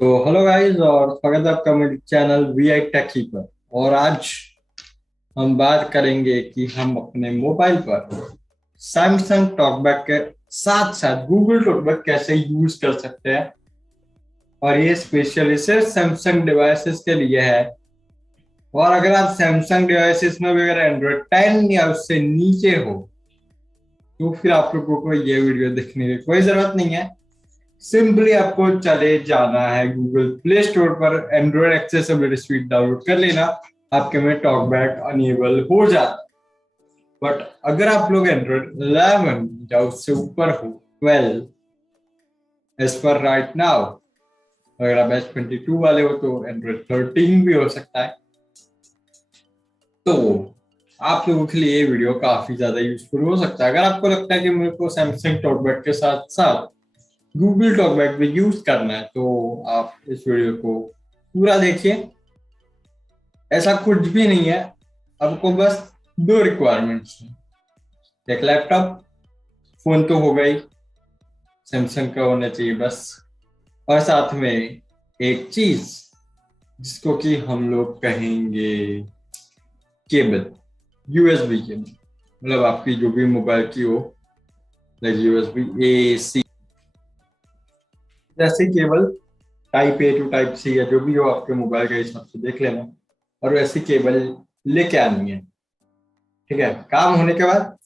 Hello guys और स्वागत है आपका मेरे चैनल वी आई टेकी पर। और आज हम बात करेंगे कि हम अपने मोबाइल पर सैमसंग टॉकबैक के साथ साथ गूगल टॉकबैक कैसे यूज कर सकते हैं। और ये स्पेशली सिर्फ सैमसंग डिवाइसेस के लिए है। और अगर आप सैमसंग डिवाइसेस में भी अगर एंड्रॉइड 10 या उससे नीचे हो तो फिर आप लोगों को ये वीडियो देखने की कोई जरूरत नहीं है। सिंपली आपको चले जाना है गूगल प्ले स्टोर पर, एंड्रॉइड एक्सेसिबिलिटी स्वीट डाउनलोड कर लेना। आपके में टॉकबैक अनेबल हो जाता। बट अगर आप लोग एंड्रॉइड 11 या उससे ऊपर हो, 12 एज पर राइट नाउ, अगर आप S22 वाले हो तो एंड्रॉइड 13 भी हो सकता है। तो आप लोगों के लिए ये वीडियो काफी ज्यादा यूजफुल हो सकता है। अगर आपको लगता है कि मेरे को सैमसंग टॉकबैक के साथ साथ गूगल टॉकबैक भी यूज करना है तो आप इस वीडियो को पूरा देखिए। ऐसा कुछ भी नहीं है, आपको बस दो रिक्वायरमेंट्स हैं। एक लैपटॉप, फोन तो होगा ही, सैमसंग का होना चाहिए बस। और साथ में एक चीज जिसको कि हम लोग कहेंगे केबल, यूएसबी केबल। मतलब आपकी जो भी मोबाइल की हो, लाइक यूएसबी ए सी जैसे cable, type A to type C या जो भी हो आपके मोबाइल के हिसाब से देख लेना। और वैसी केबल लेके आनी है, ठीक है। काम होने के बाद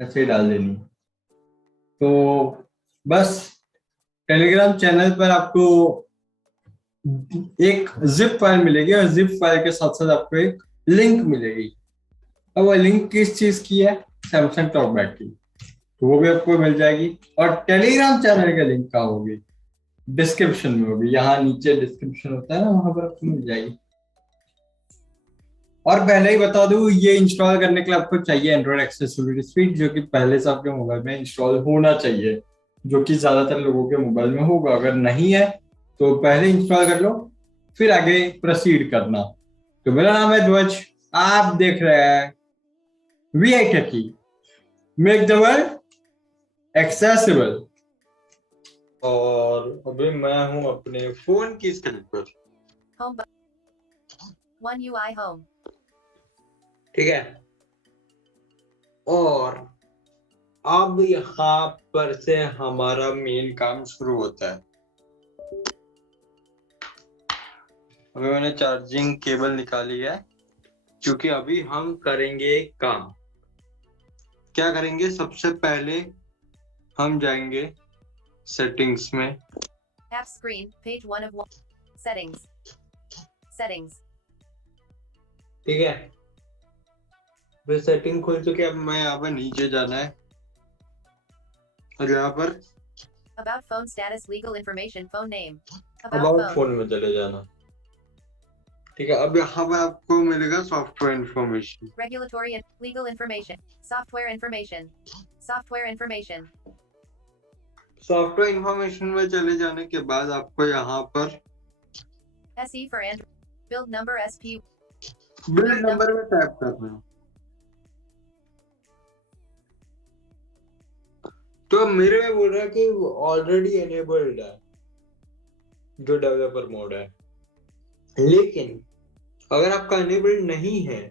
ऐसे ही डाल देनी है। तो बस टेलीग्राम चैनल पर आपको एक जिप फाइल मिलेगी और जिप फाइल के साथ साथ आपको एक लिंक मिलेगी। अब वो लिंक किस चीज की है? सैमसंग टॉकबैक की। तो वो भी आपको मिल जाएगी। और टेलीग्राम चैनल का लिंक कहाँ होगी? डिस्क्रिप्शन में होगी। यहाँ नीचे डिस्क्रिप्शन होता है ना, वहां पर आपको मिल जाएगी। और पहले ही बता दूं, ये इंस्टॉल करने के लिए आपको चाहिए एंड्रॉइड एक्सेसिबिलिटी स्वीट, जो कि पहले से आपके मोबाइल में इंस्टॉल होना चाहिए, जो कि ज्यादातर लोगों के मोबाइल में होगा। अगर नहीं है तो पहले इंस्टॉल कर लो, फिर आगे प्रोसीड करना। तो मेरा नाम है ध्वज, आप देख रहे हैं V I techie, make the world accessible. और अभी मैं हूं अपने फोन की स्क्रीन पर। Home One UI Home. ठीक है। और अब यहाँ पर से हमारा मेन काम शुरू होता है। अभी मैंने चार्जिंग केबल निकाली है, क्योंकि अभी हम करेंगे एक काम। क्या करेंगे? सबसे पहले हम जाएंगे सेटिंग्स में। App screen, page 1 of 1. Settings. Settings. ठीक है, फिर सेटिंग खुल चुकी है। अब मैं यहाँ पर नीचे जाना है और यहाँ पर About phone status, legal information, phone name. About phone में चले जाना। ठीक है, अब यहाँ पर आपको मिलेगा software information. Regulatory and legal information. Software information. Software information. Software information में चले जाने के बाद आपको यहाँ पर SE for Android. Build number SP. Build number में टैप करना है। तो मेरे में बोल रहा है कि ऑलरेडी एनेबल्ड है जो डेवलपर मोड है। लेकिन अगर आपका एनेबल्ड नहीं है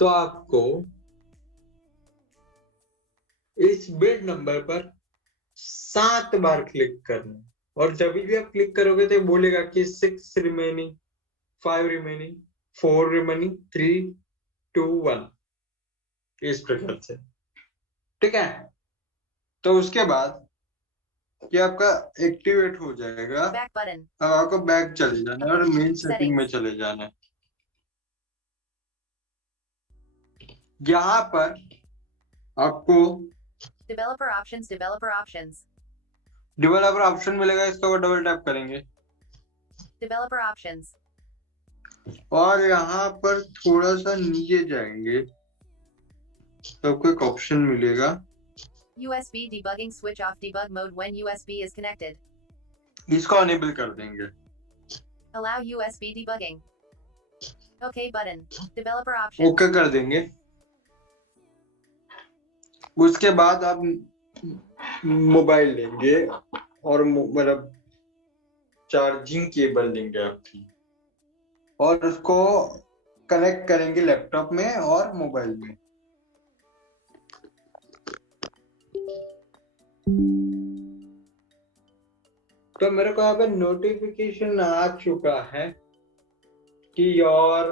तो आपको इस बिल्ड नंबर पर 7 बार क्लिक करना है। और जब भी आप क्लिक करोगे तो बोलेगा कि 6 रिमेनिंग, 5 रिमेनिंग, 4 रिमेनिंग, 3, 2, 1, इस प्रकार से। ठीक है, तो उसके बाद ये आपका एक्टिवेट हो जाएगा। Back button. अब आपको बैक चले जाना है और मेन सेटिंग में चले जाना है। यहाँ पर आपको Developer options. Developer options. Developer option मिलेगा, इसको डबल टैप करेंगे Developer options. और यहाँ पर थोड़ा सा नीचे जाएंगे तो आपको एक ऑप्शन मिलेगा USB debugging, switch off debug mode when USB is connected. इसको अनेबल कर देंगे। Allow USB debugging. OK button. Developer options. Okay कर देंगे। उसके बाद आप मोबाइल लेंगे और मतलब चार्जिंग केबल लेंगे आपकी और उसको कनेक्ट करेंगे लैपटॉप में और मोबाइल में। तो मेरे को यहाँ पे नोटिफिकेशन आ चुका है कि योर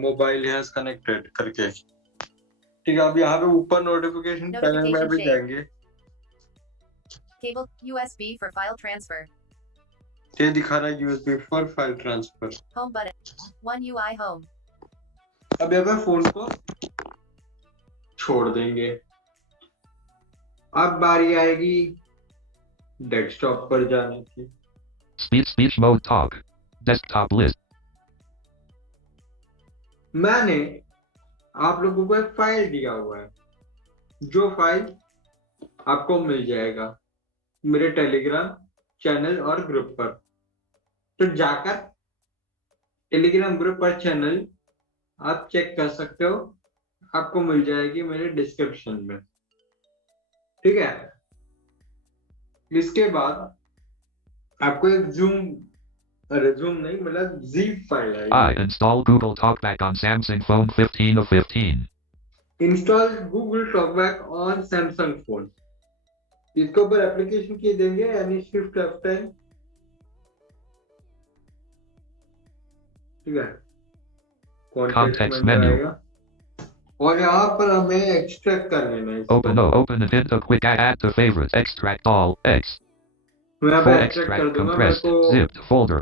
मोबाइल हैज कनेक्टेड करके। ठीक है, अब यहाँ पे ऊपर नोटिफिकेशन पैनल में भी जाएंगे। Cable USB for file transfer. ये दिखा रहा है USB for file transfer. Home button. One UI home. अब यहाँ पे फोन को छोड़ देंगे। अब बारी आएगी डेस्कटॉप पर जाने की। Speech mode talk. Desktop list. मैंने आप लोगों को एक फाइल दिया हुआ है, जो फाइल आपको मिल जाएगा मेरे टेलीग्राम चैनल और ग्रुप पर। तो जाकर टेलीग्राम ग्रुप और चैनल आप चेक कर सकते हो, आपको मिल जाएगी मेरे डिस्क्रिप्शन में। ठीक है, इसके बाद आपको एक जूम नहीं मतलब zip फाइल आएगी। I install Google Talkback on Samsung phone 15 of 15. Install Google talkback on Samsung phone. इसके ऊपर एप्लीकेशन की देंगे यानी शिफ्ट F10। ठीक है, Context menu. और यहाँ पर हमें एक्सट्रैक्ट कर लेना है। Open and hit a quick add to favorites. Extract all X. मैं यहाँ Full पे एक्सट्रैक्ट कर extract दूंगा। मेरे compressed को zipped folder.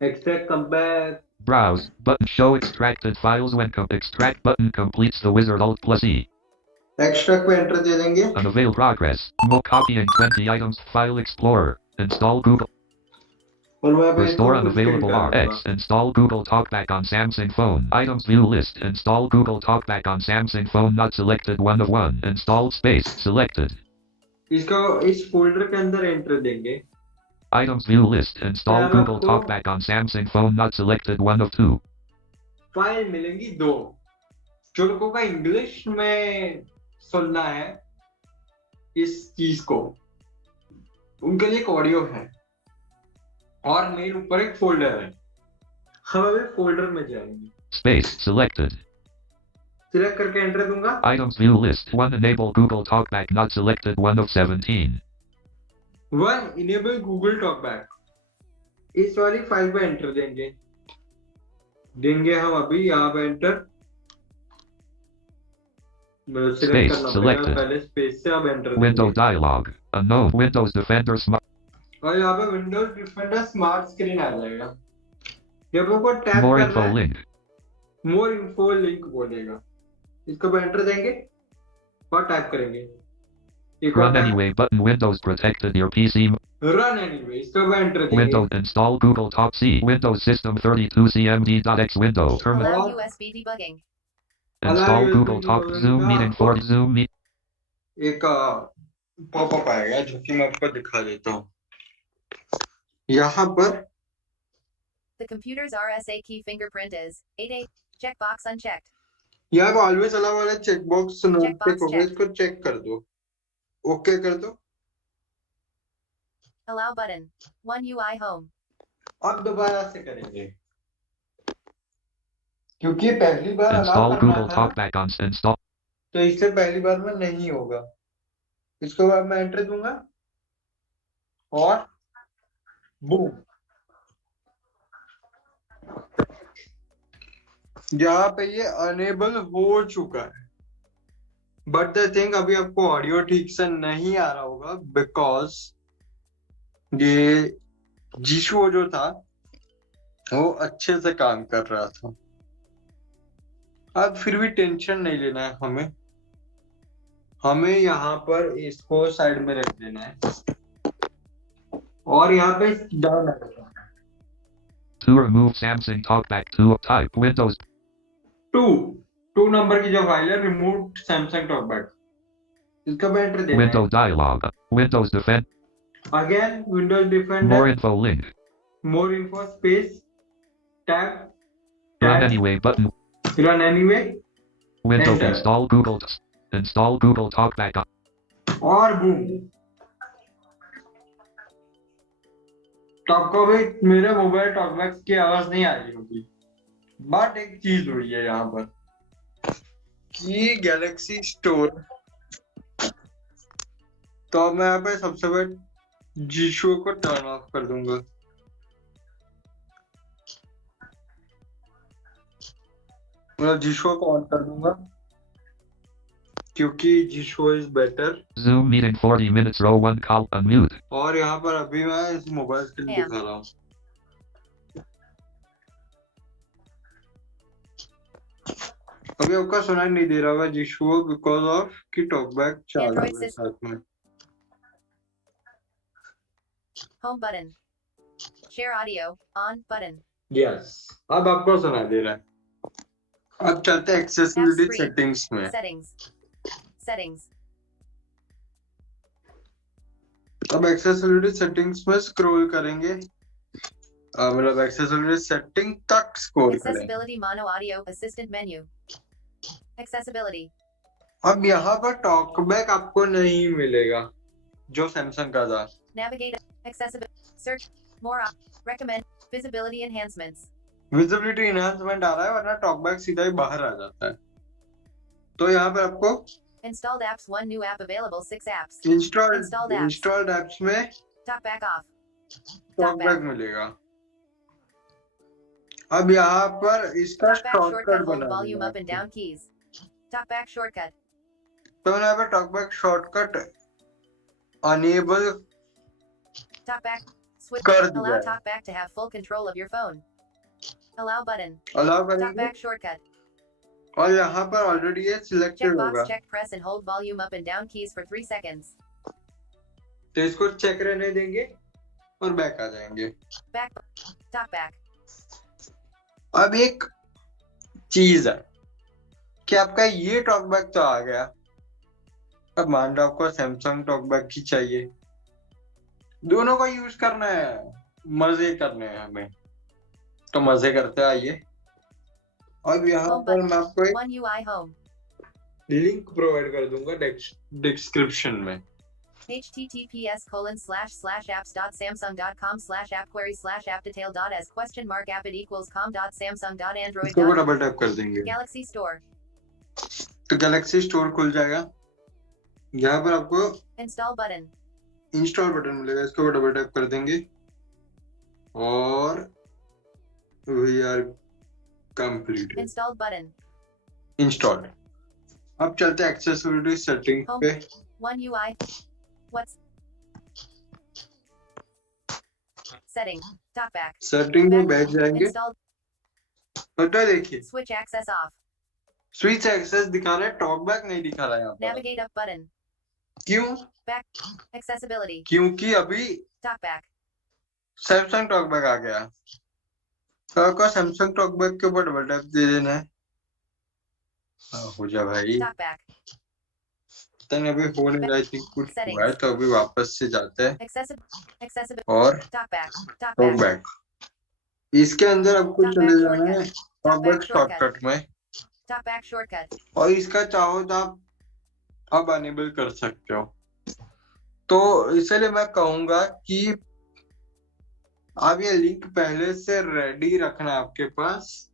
Extract compare Browse button show extracted files when extract button completes the wizard Alt plus E. Extract पे enter दे देंगे। Unavail progress. Mo copying 20 items. File Explorer. Install Google. और मैं पे Restore unavailable RX. Install Google Talkback on Samsung phone. Items view list. Install Google Talkback on Samsung phone not selected 1 of 1. Installed space selected. इसको इस folder के अंदर enter देंगे। Items view list. Install Google Talkback on Samsung phone not selected 1 of 2. File मिलेंगी 2। जो लोगों का English में सुनना है इस चीज को, उनके लिए एक ऑडियो है और मेन ऊपर एक फोल्डर है। हम अभी फोल्डर में जाएंगे। Space selected. सिलेक्ट करके एंटर दूंगा। Items view list 1 enable Google Talkback not selected 1 of 17. 1 enable Google Talkback। इस वाली फाइल पे एंटर देंगे हम अभी यहाँ पे एंटर। Space selected. पहले स्पेस से अब enter Window dialog. Unknown Windows Defender Smart. और यहाँ पे विंडोज डिफेंडर स्मार्ट स्क्रीन आ जाएगा। जब आपको टैप More करना info है, link. मोर इन्फो लिंक बोलेगा। इसको पे एंटर देंगे और टैप करेंगे। Run anyway button. Windows protected your PC. Run anyway, इसको पे एंटर देंगे। Windows install Google Talk C. Windows System 32 CMD.X window. Terminal. Allow USB debugging. Install USB Google Talk debugging Zoom का meeting for Zoom meet. एक popup आएगा जो कि मैं आपको दिखा देता हूँ। यहाँ पर The computer's RSA key fingerprint is 8A. Checkbox unchecked. यहाँ पे ऑलवेज अलाउ वाला चेकबॉक्स नोटिक होगा, check. इसको चेक कर दो, ओके कर दो। Allow button. One UI home. अब दोबारा से करेंगे क्योंकि पहली बार अलाउ Install करना Google था Talkback on install. तो इससे पहली बार में नहीं होगा। इसको बाद मैं एंटर दूंगा और बूम, यहाँ पे ये अनेबल हो चुका है। बट द थिंग अभी आपको ऑडियो ठीक से नहीं आ रहा होगा बिकॉज ये जिशो जो था वो अच्छे से काम कर रहा था। अब फिर भी टेंशन नहीं लेना है हमें यहाँ पर इसको साइड में रख देना है और यहाँ पे डाउन रखना है। To remove Samsung Talkback to type Windows. 2 number की जो फाइल है रिमूव सैमसंग टॉकबैक, इसका पे एंटर देना है। Window dialog. Windows Defend. Again Windows defender, More info link. More info space tab Run anyway button. Run anyway Windows Enter. install Google Talkback on. और boom, तो आपको भी मेरे मोबाइल टॉकबैक की आवाज नहीं आ रही होगी, बट एक चीज हुई है यहाँ पर कि गैलेक्सी स्टोर। तो मैं यहाँ पे सबसे पहले जीशो को टर्न ऑफ कर दूंगा। मतलब जीशो को ऑन कर दूंगा क्योंकि जीशो is better. Zoom meeting 40 minutes row 1 call unmute. और यहाँ पर अभी मैं इस मोबाइल स्क्रीन दिखा रहा हूँ। अभी आपका सुनाई नहीं दे रहा होगा जीशो बिकॉज ऑफ कि टॉकबैक चालू है साथ में। Home button. Share audio on button. Yes, अब आपको सुनाई दे रहा है। अब चलते हैं एक्सेसिबिलिटी सेटिंग्स में। Settings. अब एक्सेसिबिलिटी सेटिंग्स में स्क्रॉल करेंगे, मतलब एक्सेसिबिलिटी सेटिंग तक स्क्रॉल करेंगे। Accessibility mono audio assistant menu. Accessibility. अब यहाँ पर टॉकबैक आपको नहीं मिलेगा जो सैमसंग का था। Navigate. Accessibility. Search. More. Recommend. Visibility enhancements. Visibility enhancement आ रहा है, वरना टॉकबैक सीधा ही बाहर आ जाता है। तो यहाँ पर आपको Installed apps. 1 new app available. 6 apps. Installed apps में Talkback off. टॉकबैक मिलेगा। अब यहाँ पर इसका Talkback शॉर्टकट shortcut. Hold बना volume देना up and down keys. Talkback shortcut. तो मैंने यहाँ पर talkback shortcut enable Talkback. Switch. कर दिया Allow है। Talkback to have full control of your phone. Allow button. Allow करेंगे Talkback shortcut. और यहाँ पर ऑलरेडी ये सिलेक्टेड होगा। Checkbox. Check. Press and hold volume up and down keys for 3 seconds. तो इसको चेक रहने देंगे और बैक आ जाएंगे। Back. Talkback. अब एक चीज है कि आपका ये टॉकबैक तो आ गया। अब मान लो आपको सैमसंग टॉकबैक ही चाहिए, दोनों का यूज करना है, मजे करने हैं हमें, तो मजे करते आइए। अब यहाँ पर मैं आपको एक One UI home. Link provide कर दूंगा डिस्क्रिप्शन में। https://apps.samsung.com/appquery/appdetail.s?app@equals com.samsung.android. इसको डबल टैप कर देंगे Galaxy Store. तो गैलेक्सी स्टोर खुल जाएगा। यहाँ पर आपको Install button. इंस्टॉल बटन मिलेगा, इसको डबल टैप कर देंगे और we are complete. Installed button. Installed. अब चलते हैं एक्सेसिबिलिटी सेटिंग पे। One UI. What's setting? Talkback. Setting में बैठ जाएंगे Installed. और तो देखिए Switch access off. Switch access दिखा रहा है, टॉकबैक नहीं दिखा रहा है यहाँ पर। Navigate up button. क्यों? Back. Accessibility. क्योंकि अभी Talkback. सैमसंग टॉकबैक आ गया। तो आपको सैमसंग टॉकबैक के ऊपर डबल टैप दे देना है। हो जा भाई। Talkback. तंग अभी हो नहीं रहा है, कुछ हुआ है तो अभी वापस से जाते हैं Accessibility. और Talkback. Talkback. टॉकबैक। इसके अंदर आपको चले जाना है टॉकबैक शॉर्टकट में Talkback shortcut. और इसका चाहो तो आप अब अनेबल कर सकते हो। तो इसलिए मैं कहूंगा कि आप ये लिंक पहले से रेडी रखना आपके पास,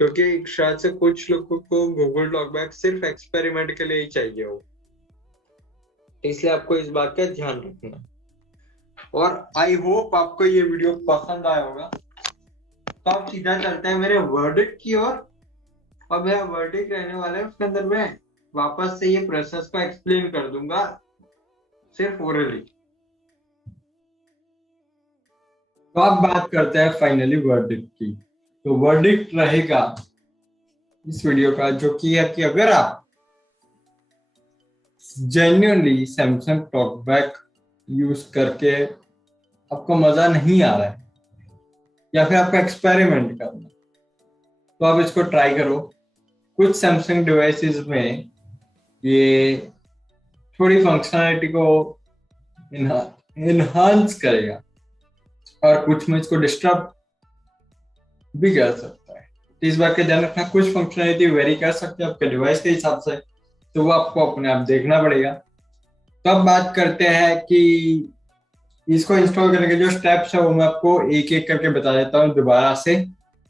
क्योंकि शायद से कुछ लोगों को गूगल टॉकबैक सिर्फ एक्सपेरिमेंट के लिए ही चाहिए हो, इसलिए आपको इस बात का ध्यान रखना। और आई होप आपको ये वीडियो पसंद आया होगा। तो आप सीधा चलते हैं मेरे वर्डिक्ट की ओर, और मेरा वर्डिक्ट रहने वाला है उसके अंदर मैं वापस से ये प्रोसेस को एक्सप्लेन कर दूंगा सिर्फ ओरली। तो अब बात करते हैं फाइनली वर्डिक्ट की। तो वर्डिक्ट रहेगा इस वीडियो का जो कि है कि अगर आप जेन्युइनली सैमसंग टॉकबैक यूज करके आपको मजा नहीं आ रहा है या फिर आपको एक्सपेरिमेंट करना, तो आप इसको ट्राई करो। कुछ सैमसंग डिवाइसेस में ये थोड़ी फंक्शनैलिटी को इनहांस करेगा और कुछ में इसको डिस्टर्ब भी कर सकता है। तो इस बात का ध्यान रखना, कुछ फंक्शनैलिटी वेरी कर सकते हैं आपके डिवाइस के हिसाब से, तो वो आपको अपने आप देखना पड़ेगा। तो अब बात करते हैं कि इसको इंस्टॉल करने के जो स्टेप्स है वो मैं आपको एक एक करके बता देता हूँ दोबारा से,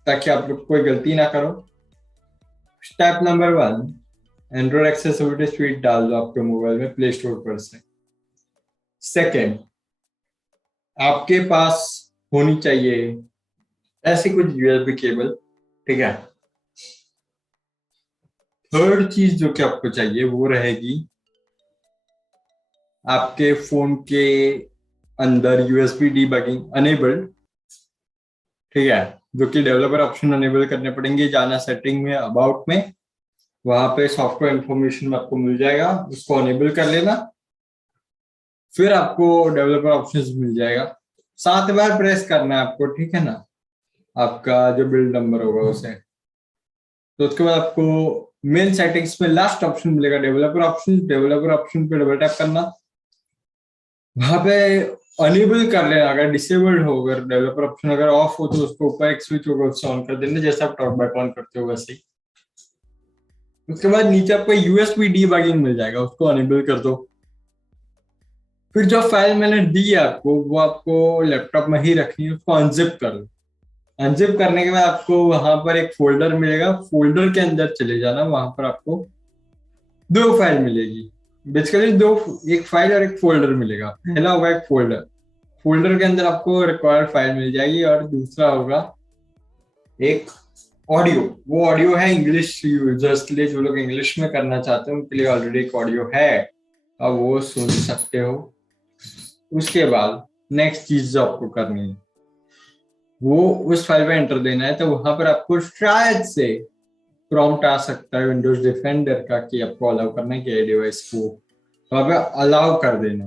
ताकि आप लोग कोई गलती ना करो। Step number 1, Android accessibility speed डाल दो आपके मोबाइल में प्ले स्टोर पर से। सेकेंड, आपके पास होनी चाहिए ऐसी कुछ यूएसबी केबल, ठीक है। थर्ड चीज जो कि आपको चाहिए वो रहेगी आपके फोन के अंदर यूएसबी डीबगिंग अनेबल्ड, ठीक है, जो कि डेवलपर ऑप्शन अनेबल करने पड़ेंगे। जाना सेटिंग में, अबाउट में, वहां पे सॉफ्टवेयर इंफॉर्मेशन आपको मिल जाएगा, उसको अनेबल कर लेना। फिर आपको डेवलपर ऑप्शंस मिल जाएगा, 7 बार प्रेस करना है आपको, ठीक है ना, आपका जो बिल्ड नंबर होगा उसे। तो उसके बाद आपको मेन सेटिंग्स में लास्ट ऑप्शन मिलेगा डेवलपर ऑप्शन। डेवलपर ऑप्शन पे डबल टैप करना, वहां पे अनेबल कर लेना। अगर डिसेबल्ड हो, अगर डेवलपर ऑप्शन अगर ऑफ हो तो उसको ऊपर एक स्विच होगा उससे ऑन कर देना, जैसे आप टॉकबैक ऑन करते हो वैसे ही। उसके बाद नीचे आपको यूएसबी डीबगिंग मिल जाएगा, उसको अनेबल कर दो। फिर जो फाइल मैंने दी है आपको वो आपको लैपटॉप में ही रखनी है, उसको अनजिप कर लो। अनजिप करने के बाद आपको वहां पर एक फोल्डर मिलेगा, फोल्डर के अंदर चले जाना, वहां पर आपको 2 फाइल मिलेगी। बेसिकली दो, एक फाइल और एक फोल्डर मिलेगा। पहला होगा एक फोल्डर, फोल्डर के अंदर आपको रिक्वायर्ड फाइल मिल जाएगी, और दूसरा होगा एक ऑडियो। वो ऑडियो है इंग्लिश यूजर्स के लिए, जो लोग इंग्लिश में करना चाहते हैं उनके लिए ऑलरेडी एक ऑडियो है, अब वो सुन सकते हो। उसके बाद नेक्स्ट चीज जो आपको करनी है वो उस फाइल पे एंटर देना है। तो वहां पर आपको शायद से प्रॉम्प्ट आ सकता है विंडोज डिफेंडर का कि आपको अलाउ करना है कि डिवाइस को, वहां पे अलाउ कर देना।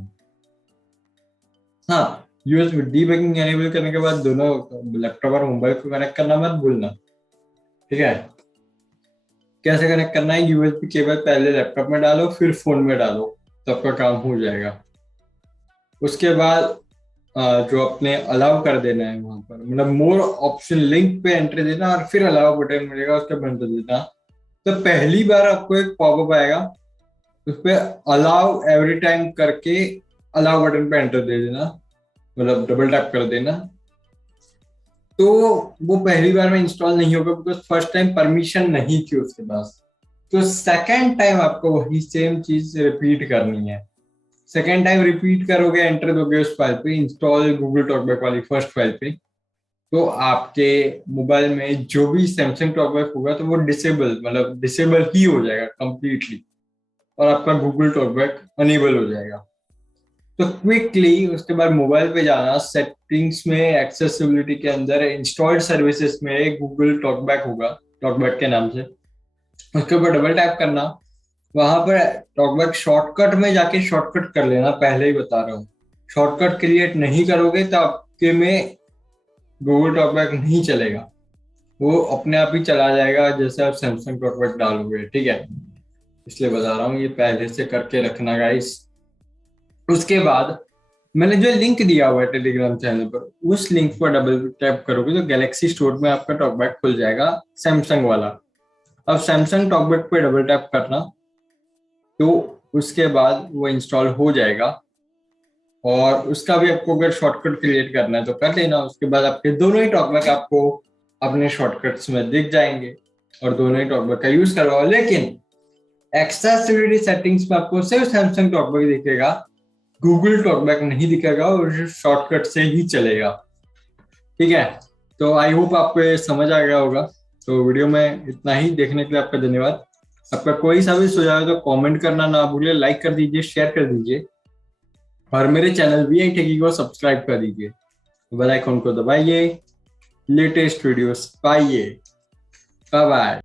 हाँ, यूएसबी डीबगिंग एनेबल करने के बाद दोनों लैपटॉप और मोबाइल को कनेक्ट करना मत भूलना, ठीक है। कैसे कनेक्ट करना है, यूएसबी केबल पहले लैपटॉप में डालो फिर फोन में डालो, तो आपका काम हो जाएगा। उसके बाद जो अपने अलाउ कर देना है वहां पर, मतलब मोर ऑप्शन लिंक पे एंट्री देना और फिर अलाउ बटन मिलेगा, उसके बंद कर देना। तो पहली बार आपको एक पॉपअप आएगा, उस पर अलाउ एवरी टाइम करके अलाउ बटन पे एंटर दे देना, मतलब डबल टैप कर देना। तो वो पहली बार में इंस्टॉल नहीं होगा, बिकॉज फर्स्ट टाइम परमिशन नहीं थी उसके पास। तो सेकेंड टाइम आपको वही सेम चीज रिपीट करनी है। सेकेंड टाइम रिपीट करोगे, एंटर दोगे उस फाइल पे, इंस्टॉल गूगल टॉकबैक वाली फर्स्ट फाइल पे, तो आपके मोबाइल में जो भी सैमसंग टॉकबैक होगा तो वो डिसेबल, मतलब डिसेबल ही हो जाएगा कंप्लीटली, और आपका गूगल टॉकबैक अनेबल हो जाएगा। तो क्विकली उसके बाद मोबाइल पे जाना, सेटिंग्स में एक्सेसिबिलिटी के अंदर इंस्टॉल्ड सर्विसेज में एक गूगल टॉकबैक होगा टॉकबैक के नाम से, उसके ऊपर डबल टैप करना। वहां पर टॉकबैक शॉर्टकट में जाके शॉर्टकट कर लेना, पहले ही बता रहा हूँ। शॉर्टकट क्रिएट नहीं करोगे तो आपके में गूगल टॉकबैक नहीं चलेगा, वो अपने आप ही चला जाएगा जैसे आप सैमसंग टॉकबैक डालोगे, ठीक है। इसलिए बता रहा हूँ, ये पहले से करके रखना गाइस। उसके बाद मैंने जो लिंक दिया हुआ है टेलीग्राम चैनल पर, उस लिंक पर डबल टैप करोगे तो गैलेक्सी स्टोर में आपका टॉकबैक खुल जाएगा, सैमसंग वाला। अब सैमसंग टॉकबैक पे डबल टैप करना, तो उसके बाद वो इंस्टॉल हो जाएगा। और उसका भी आपको अगर शॉर्टकट क्रिएट करना है तो कर लेना। उसके बाद आपके दोनों ही टॉकबैक आपको अपने शॉर्टकट्स में दिख जाएंगे और दोनों ही टॉकबैक का यूज करवाओ। लेकिन एक्सेसिबिलिटी सेटिंग्स में आपको सिर्फ सैमसंग टॉकबैक दिखेगा, गूगल टॉकबैक नहीं दिखेगा, और शॉर्टकट से ही चलेगा, ठीक है। तो आई होप आपको ये समझ आ गया होगा। तो वीडियो में इतना ही, देखने के लिए आपका धन्यवाद। आपका कोई सा भी सुझाव है तो कमेंट करना ना भूलिए, लाइक कर दीजिए, शेयर कर दीजिए, और मेरे चैनल वीआई टेकी को सब्सक्राइब कर दीजिए, बेल आइकन को दबाइए, लेटेस्ट वीडियोस पाइए। Bye bye.